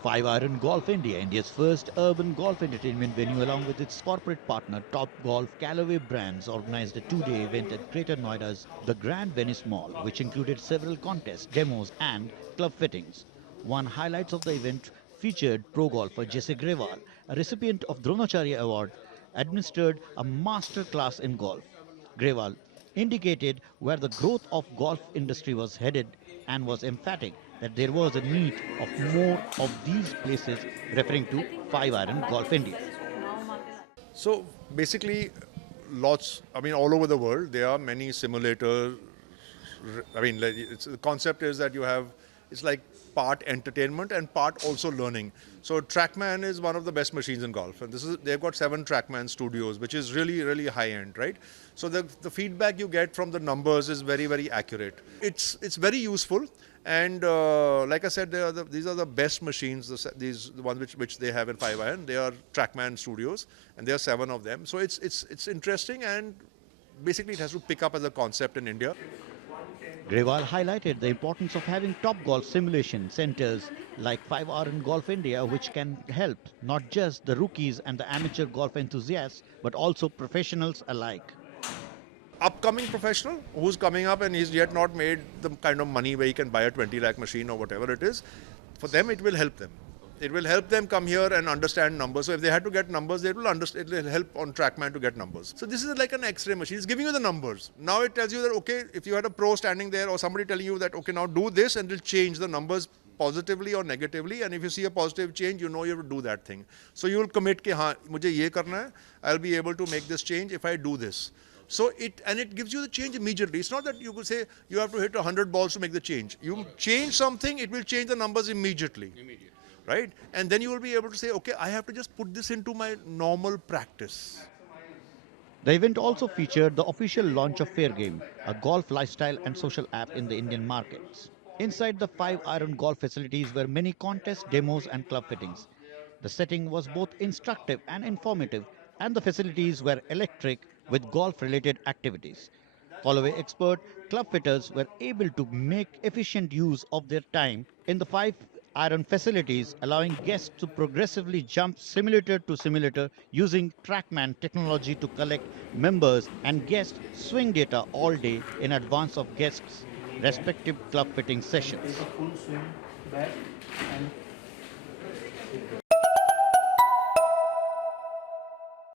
Five Iron Golf India, India's first urban golf entertainment venue, along with its corporate partner Top Golf Callaway Brands, organized a two-day event at Greater Noida's The Grand Venice Mall, which included several contests, demos and club fittings. One highlights of the event featured pro golfer Jesse Grewal, a recipient of Dronacharya Award, administered a master class in golf. Grewal indicated where the growth of golf industry was headed and was emphatic that there was a need of more of these places, referring to Five Iron Golf India. So basically, all over the world, there are many simulators. The concept is that it's like part entertainment and part also learning. So TrackMan is one of the best machines in golf, and they've got 7 TrackMan studios, which is really, really high end, right? So the feedback you get from the numbers is very, very accurate. It's very useful, and like I said, these are the best machines. The ones which they have in Five Iron, they are TrackMan studios, and there are 7 of them. So it's interesting, and basically it has to pick up as a concept in India. Grewal highlighted the importance of having top golf simulation centers like Five Iron Golf India, which can help not just the rookies and the amateur golf enthusiasts, but also professionals alike. Upcoming professional who's coming up and he's yet not made the kind of money where he can buy a 20 lakh machine or whatever it is, for them it will help them. It will help them come here and understand numbers. So if they had to get numbers, they will understand. It will help on TrackMan to get numbers. So this is like an X-ray machine. It's giving you the numbers. Now it tells you that, okay, if you had a pro standing there or somebody telling you that, okay, now do this, and it'll change the numbers positively or negatively. And if you see a positive change, you know you have to do that thing. So you will commit कि हाँ मुझे ये करना है. I'll be able to make this change if I do this. So it gives you the change immediately. It's not that you could say you have to hit 100 balls to make the change. You change something, it will change the numbers immediately. Right? And then you will be able to say, okay, I have to just put this into my normal practice. The event also featured the official launch of Fair Game, a golf lifestyle and social app in the Indian markets. Inside the Five Iron golf facilities were many contests, demos and club fittings. The setting was both instructive and informative, and the facilities were electric with golf-related activities. Callaway expert club fitters were able to make efficient use of their time in the Five Iron facilities, allowing guests to progressively jump simulator to simulator using TrackMan technology to collect members and guest swing data all day in advance of guests' respective club fitting sessions.